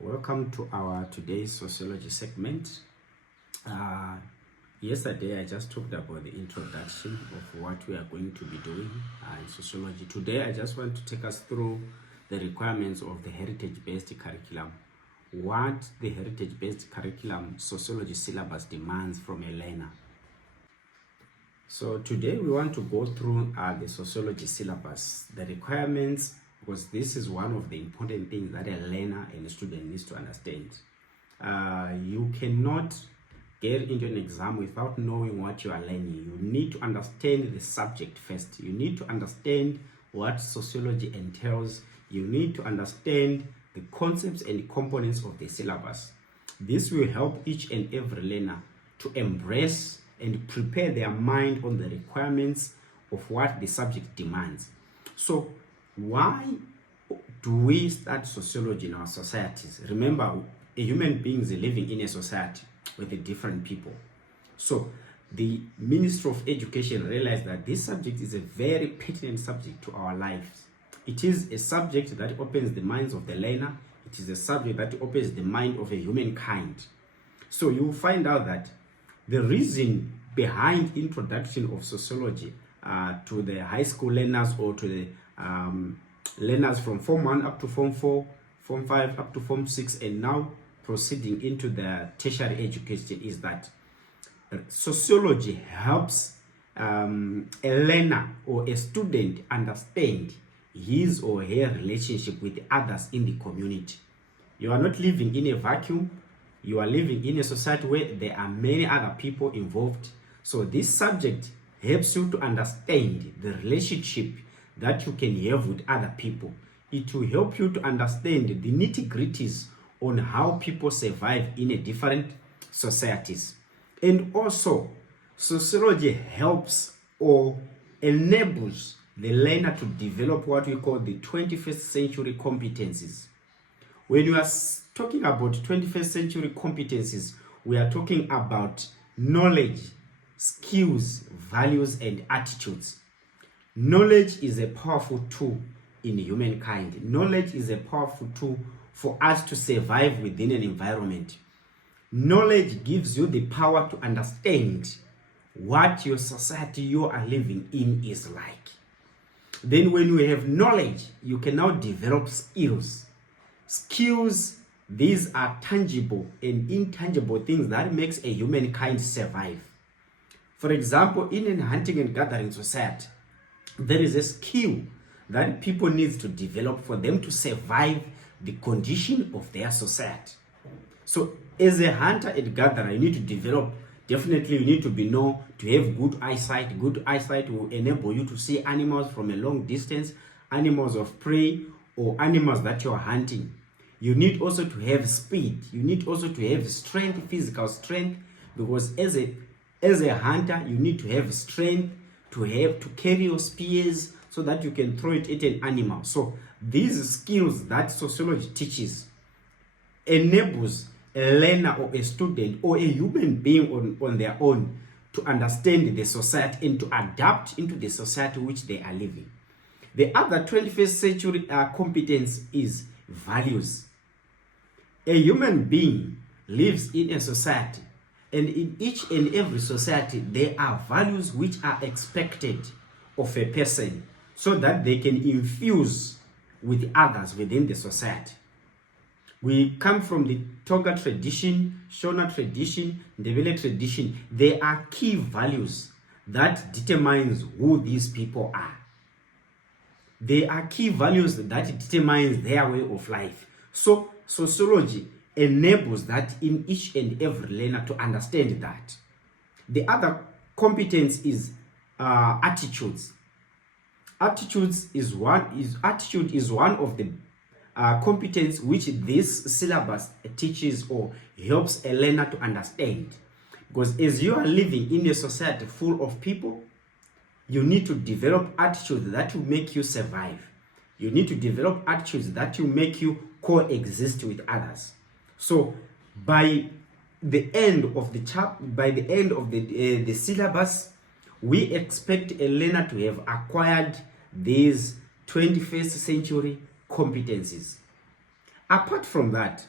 Welcome to our today's sociology segment. Yesterday I just talked about the introduction of what we are going to be doing in sociology. Today I just want to take us through the requirements of the heritage-based curriculum. What the heritage-based curriculum sociology syllabus demands from a learner. So today we want to go through the sociology syllabus, the requirements, because this is one of the important things that a learner and a student needs to understand. You cannot get into an exam without knowing what you are learning. You need to understand the subject first. You need to understand what sociology entails. You need to understand the concepts and components of the syllabus. This will help each and every learner to embrace and prepare their mind on the requirements of what the subject demands. So why do we start sociology in our societies? Remember, a human being is living in a society with different people. So the Ministry of Education realized that this subject is a very pertinent subject to our lives. It is a subject that opens the minds of the learner. It is a subject that opens the mind of a humankind. So you will find out that the reason behind introduction of sociology to the high school learners or to the learners from Form 1 up to Form 4, Form 5 up to Form 6, and now proceeding into the tertiary education is that sociology helps a learner or a student understand his or her relationship with others in the community. You are not living in a vacuum. You are living in a society where there are many other people involved. So this subject helps you to understand the relationship that you can have with other people. It will help you to understand the nitty-gritties on how people survive in a different societies. And also, sociology helps or enables the learner to develop what we call the 21st century competencies. When you are talking about 21st century competencies, we are talking about knowledge, skills, values, and attitudes. Knowledge is a powerful tool in humankind. Knowledge is a powerful tool for us to survive within an environment. Knowledge gives you the power to understand what your society you are living in is like. Then when you have knowledge, you can now develop skills. Skills, these are tangible and intangible things that makes a humankind survive. For example, in a hunting and gathering society, there is a skill that people need to develop for them to survive the condition of their society. So as a hunter and gatherer, you need to develop, definitely you need to to have good eyesight. Good eyesight will enable you to see animals from a long distance, animals of prey or animals that you are hunting. You need also to have speed. You need also to have strength, physical strength, because as a hunter, you need to have strength to carry your spears so that you can throw it at an animal. So these skills that sociology teaches enables a learner or a student or a human being on their own to understand the society and to adapt into the society which they are living. The other 21st century competence is values. A human being lives in a society, and in each and every society there are values which are expected of a person so that they can infuse with others within the society. We come from the Tonga tradition, Shona tradition, Ndebele tradition. There are key values that determines who these people are. There are key values that determines their way of life. So sociology enables that in each and every learner to understand that. The other competence is attitudes. Attitude is one of the competence which this syllabus teaches or helps a learner to understand. Because as you are living in a society full of people, you need to develop attitudes that will make you survive. You need to develop attitudes that will make you coexist with others. So by the end of the syllabus, we expect a learner to have acquired these 21st century competencies. Apart from that,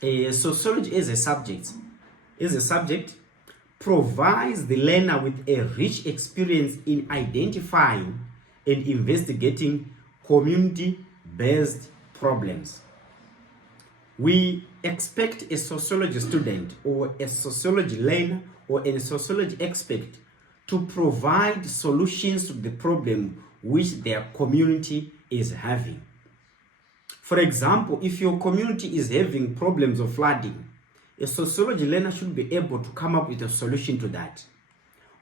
Sociology as a subject provides the learner with a rich experience in identifying and investigating community-based problems. We expect a sociology student or a sociology learner or a sociology expert to provide solutions to the problem which their community is having. For example, if your community is having problems of flooding, a sociology learner should be able to come up with a solution to that.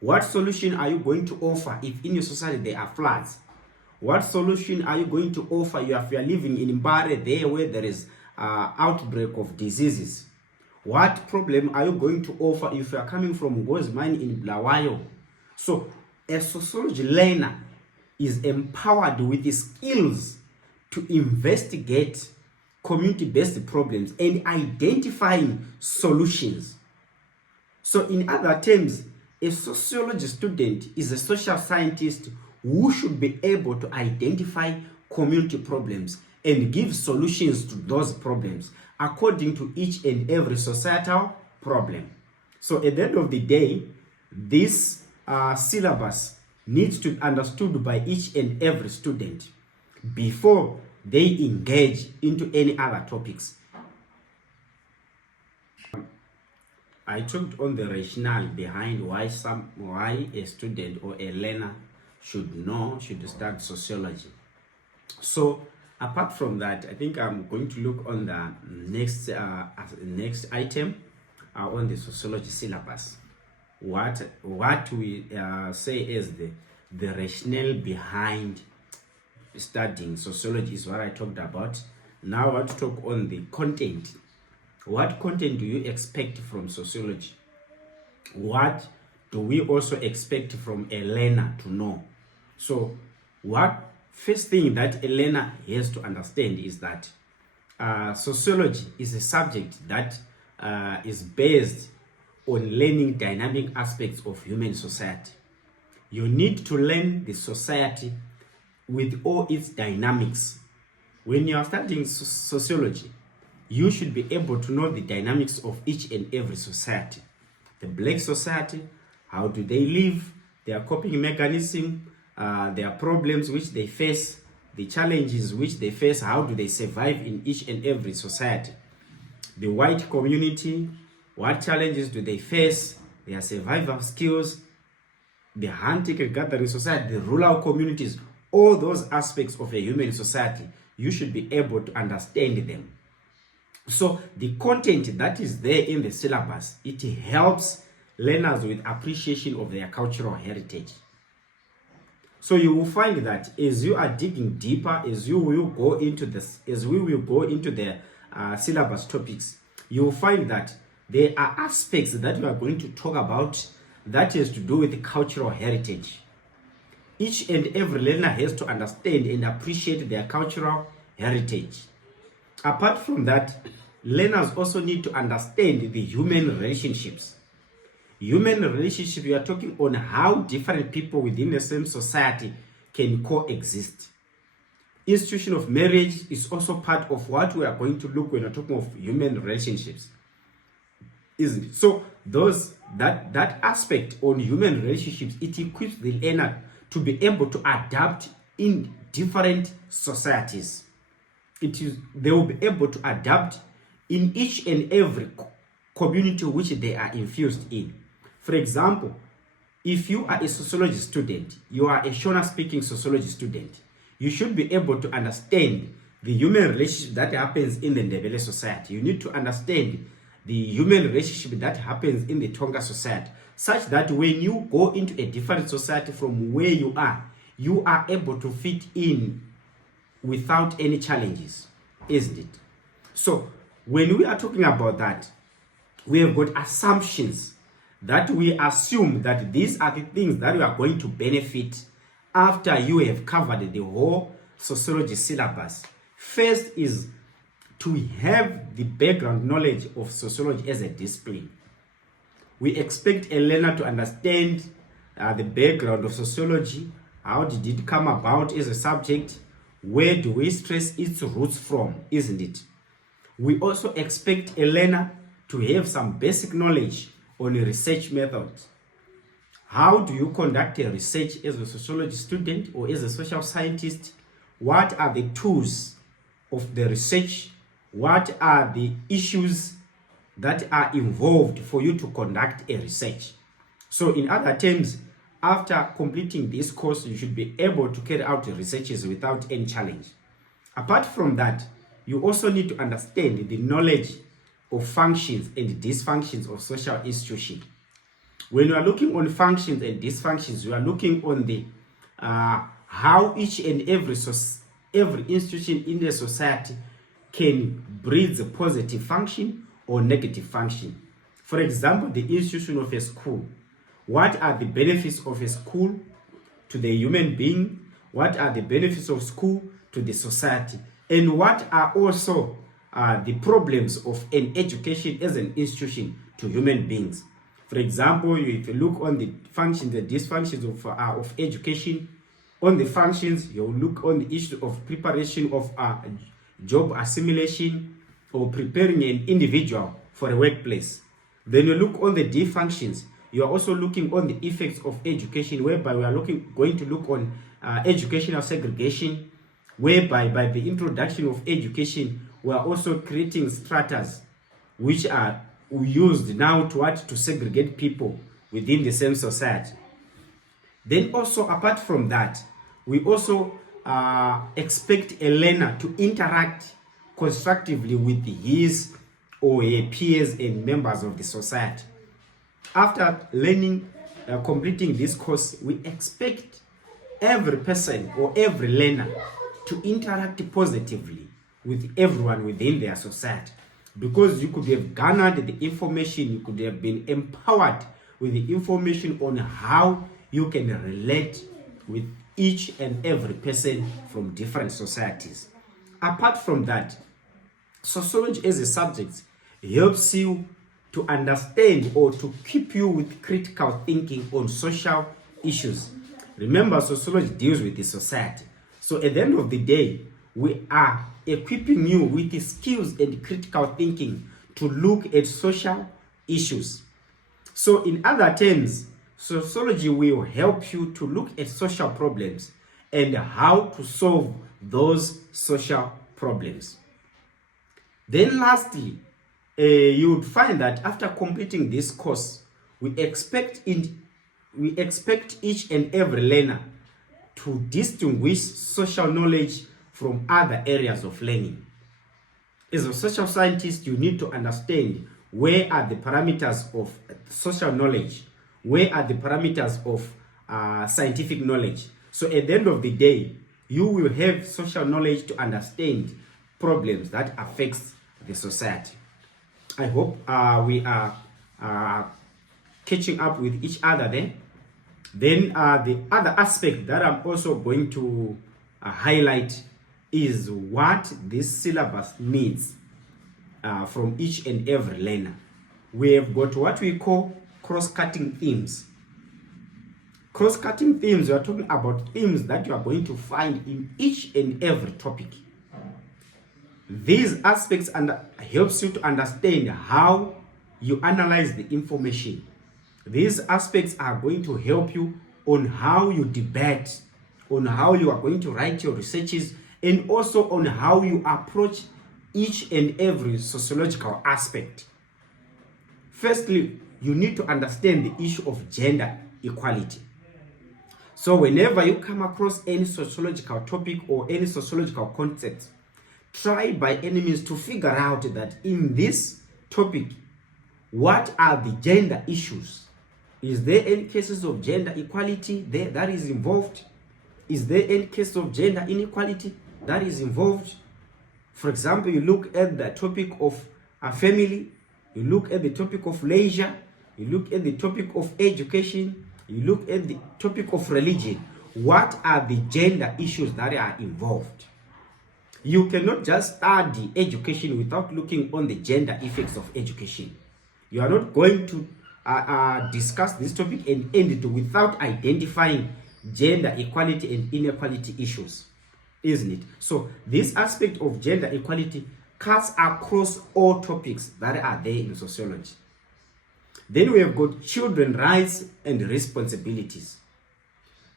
What solution are you going to offer if in your society there are floods? What solution are you going to offer if you are living in Mbare, there where there is outbreak of diseases? What problem are you going to offer if you are coming from Ngozi Mine in Bulawayo? So a sociology learner is empowered with the skills to investigate community-based problems and identifying solutions. So in other terms, a sociology student is a social scientist who should be able to identify community problems and give solutions to those problems according to each and every societal problem. So at the end of the day, this syllabus needs to be understood by each and every student before they engage into any other topics. I talked on the rationale behind why a student or a learner should study sociology. So apart from that, I think I'm going to look on the next item on the sociology syllabus. What we say is the rationale behind studying sociology is what I talked about. Now I want to talk on the content. What content do you expect from sociology? What do we also expect from a learner to know? So what first thing that a learner has to understand is that sociology is a subject that is based on learning dynamic aspects of human society. You need to learn the society with all its dynamics. When you are studying sociology, you should be able to know the dynamics of each and every society. The black society, how do they live, their coping mechanism, their problems which they face, the challenges which they face, how do they survive in each and every society. The white community, what challenges do they face, their survival skills, the hunting and gathering society, the rural communities, all those aspects of a human society, you should be able to understand them. So the content that is there in the syllabus, it helps learners with appreciation of their cultural heritage. So you will find that as you are digging deeper, as we will go into the syllabus topics, you will find that there are aspects that we are going to talk about that has to do with the cultural heritage. Each and every learner has to understand and appreciate their cultural heritage. Apart from that, learners also need to understand the human relationships. Human relationships, we are talking on how different people within the same society can coexist. Institution of marriage is also part of what we are going to look when we're talking of human relationships, isn't it? So that aspect on human relationships, it equips the learner to be able to adapt in different societies. They will be able to adapt in each and every community which they are infused in. For example, if you are a sociology student, you are a Shona speaking sociology student, you should be able to understand the human relationship that happens in the Ndebele society. You need to understand the human relationship that happens in the Tonga society, such that when you go into a different society from where you are able to fit in without any challenges, isn't it? So when we are talking about that, we have got assumptions that we assume that these are the things that we are going to benefit after you have covered the whole sociology syllabus. First is to have the background knowledge of sociology as a discipline. We expect a learner to understand the background of sociology. How did it come about as a subject? Where do we stress its roots from, isn't it? We also expect a learner to have some basic knowledge on research methods. How do you conduct a research as a sociology student or as a social scientist? What are the tools of the research? What are the issues that are involved for you to conduct a research? So in other terms, after completing this course, you should be able to carry out researches without any challenge. Apart from that, you also need to understand the knowledge of functions and dysfunctions of social institutions. When you are looking on functions and dysfunctions, you are looking on the how each and every institution in the society can breed a positive function or negative function. For example, the institution of a school. What are the benefits of a school to the human being? What are the benefits of school to the society? And what are also the problems of an education as an institution to human beings? For example, if you look on the functions, the dysfunctions of education, on the functions, you'll look on the issue of preparation of job assimilation or preparing an individual for a workplace. Then you look on the dysfunctions. You are also looking on the effects of education, whereby we are going to look on educational segregation, whereby by the introduction of education, we are also creating stratas which are used now to segregate people within the same society. Then also, apart from that, we also expect a learner to interact constructively with his or her peers and members of the society. After learning, completing this course, we expect every person or every learner to interact positively with everyone within their society, because you could have garnered the information, you could have been empowered with the information on how you can relate with each and every person from different societies. Apart from that, sociology as a subject helps you to understand or to keep you with critical thinking on social issues. Remember, sociology deals with the society. So at the end of the day, we are equipping you with the skills and critical thinking to look at social issues. So in other terms, sociology will help you to look at social problems and how to solve those social problems. Then lastly, you would find that after completing this course, we expect each and every learner to distinguish social knowledge from other areas of learning. As a social scientist, you need to understand where are the parameters of social knowledge, where are the parameters of scientific knowledge. So at the end of the day, you will have social knowledge to understand problems that affect the society. I hope we are catching up with each other there. Then the other aspect that I'm also going to highlight is what this syllabus needs from each and every learner. We have got what we call cross-cutting themes. Cross-cutting themes, we are talking about themes that you are going to find in each and every topic. These aspects helps you to understand how you analyze the information. These aspects are going to help you on how you debate, on how you are going to write your researches, and also on how you approach each and every sociological aspect. Firstly, you need to understand the issue of gender equality. So whenever you come across any sociological topic or any sociological concept, try by any means to figure out that in this topic, what are the gender issues? Is there any cases of gender equality there that is involved? Is there any case of gender inequality that is involved? For example, you look at the topic of a family, you look at the topic of leisure, you look at the topic of education, you look at the topic of religion. What are the gender issues that are involved? You cannot just study education without looking on the gender effects of education. You are not going to discuss this topic and end it without identifying gender equality and inequality issues, isn't it? So this aspect of gender equality cuts across all topics that are there in sociology. Then we have got children rights and responsibilities.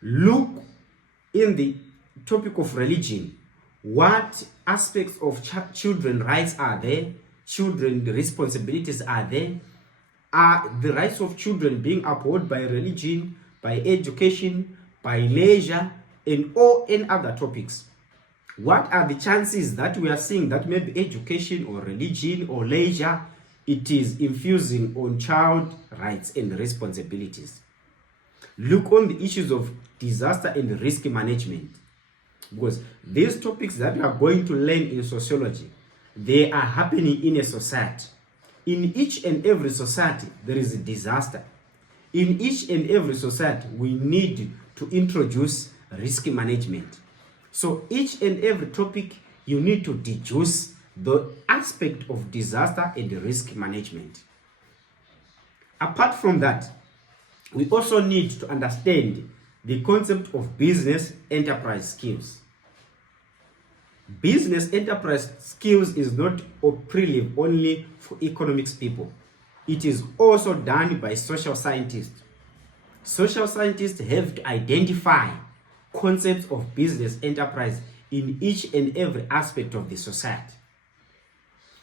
Look in the topic of religion, what aspects of children rights are there, children responsibilities are there, are the rights of children being upheld by religion, by education, by leisure, and all any other topics. What are the chances that we are seeing that maybe education or religion or leisure, it is infusing on child rights and responsibilities? Look on the issues of disaster and risk management, because these topics that we are going to learn in sociology, they are happening in a society. In each and every society, there is a disaster. In each and every society, we need to introduce risk management. So each and every topic, you need to deduce the aspect of disaster and risk management. Apart from that, we also need to understand the concept of business enterprise skills. Business enterprise skills is not a prelim only for economics people. It is also done by social scientists. Social scientists have to identify concepts of business enterprise in each and every aspect of the society.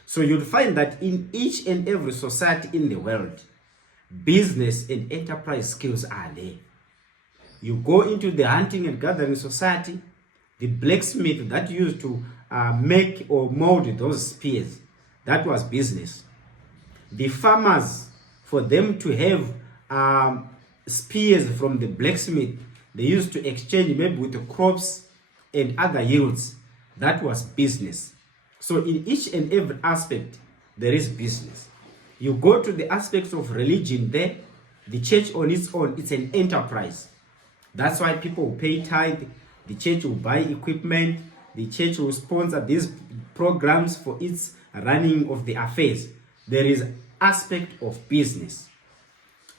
So you'll find that in each and every society in the world, business and enterprise skills are there. You go into the hunting and gathering society, the blacksmith that used to make or mold those spears, that was business. The farmers, for them to have spears from the blacksmith, they used to exchange maybe with the crops and other yields, that was business. So in each and every aspect, there is business. You go to the aspects of religion there, the church on its own, it's an enterprise. That's why people will pay tithe, the church will buy equipment, the church will sponsor these programs for its running of the affairs. There is aspect of business.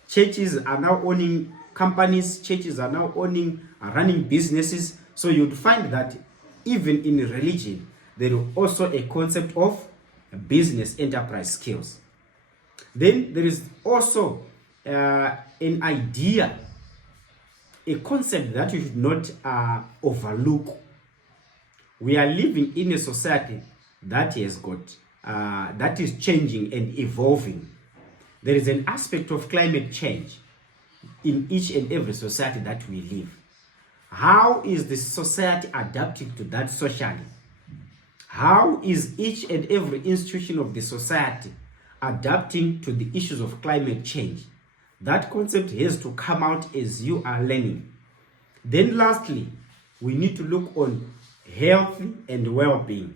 Churches are now owning companies, churches are now running businesses. So you'd find that even in religion, there is also a concept of business enterprise skills. Then there is also an idea, a concept that you should not overlook. We are living in a society that has got, that is changing and evolving. There is an aspect of climate change in each and every society that we live. How is the society adapting to that socially? How is each and every institution of the society adapting to the issues of climate change? That concept has to come out as you are learning. Then lastly, we need to look on health and well-being.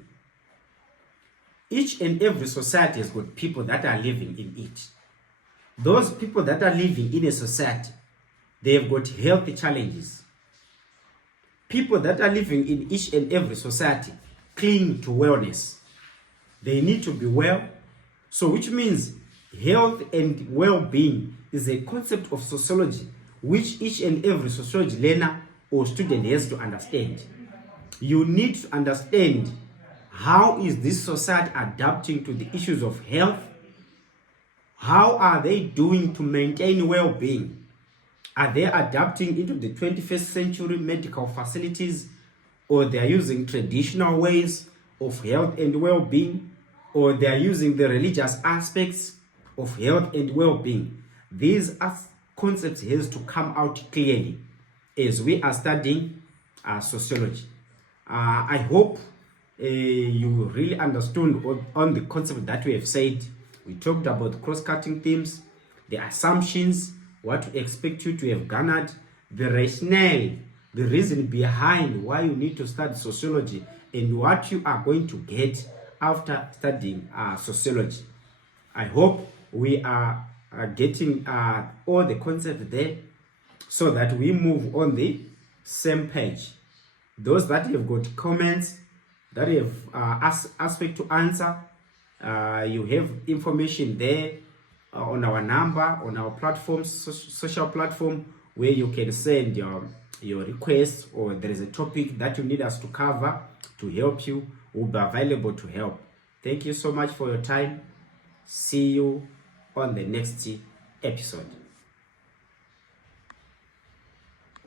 Each and every society has got people that are living in it. Those people that are living in a society, they have got health challenges. People that are living in each and every society cling to wellness. They need to be well. So which means health and well-being is a concept of sociology which each and every sociology learner or student has to understand. You need to understand how is this society adapting to the issues of health. How are they doing to maintain well-being? Are they adapting into the 21st century medical facilities, or they are using traditional ways of health and well-being, or they are using the religious aspects of health and well-being? These concepts has to come out clearly as we are studying sociology. I hope you really understood on the concept that we have said. We talked about cross-cutting themes, the assumptions, what to expect you to have garnered, the rationale, the reason behind why you need to study sociology, and what you are going to get after studying sociology. I hope we are getting all the concepts there so that we move on the same page. Those that have got comments, that have aspect to answer, you have information there on our number, on our platform, social platform, where you can send your requests, or there is a topic that you need us to cover to help you. We'll be available to help. Thank you so much for your time. See you on the next episode.